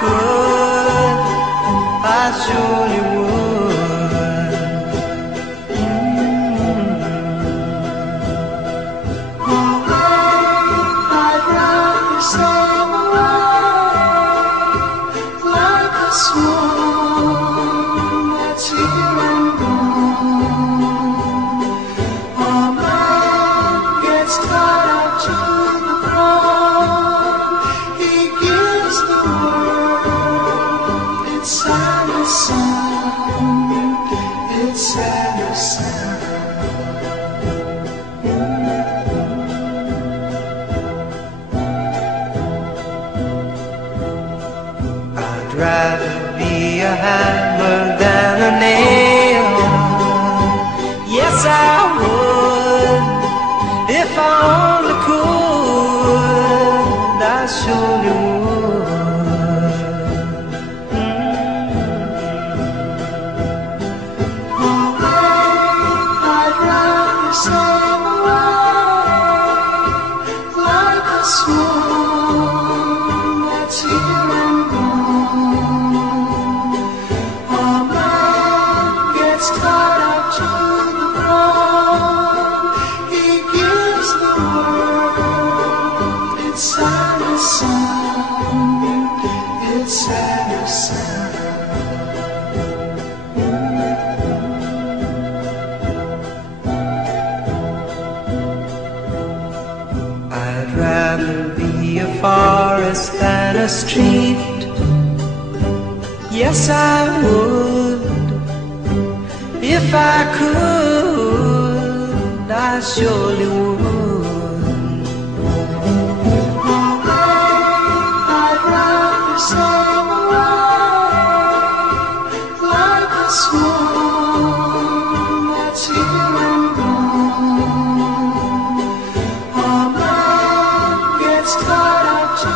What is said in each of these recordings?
could, I surely would. I'd rather sail away like a swan that's here and gone. A man gets tied up to the ground. He gives the world its saddest sound, its saddest sound. I'd rather be a hammer than a nail. Yes, I would. If I only could, I surely would. I'd rather sail away like a swan that's here and gone. A man gets tied up to the ground. He gives the world its saddest sound, its saddest sound. I'd rather be a forest than a street. Yes, I would. If I could, I surely would. I'd rather sail away like a swan that's here and gone. A man gets tied up to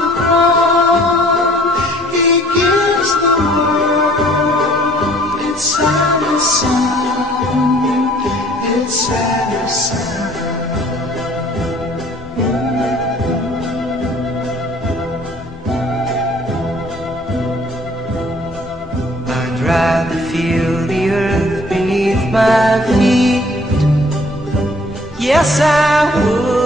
the ground. He gives the world its saddest sound, its saddest sound. I'd rather feel the earth beneath my feet. Yes, I would.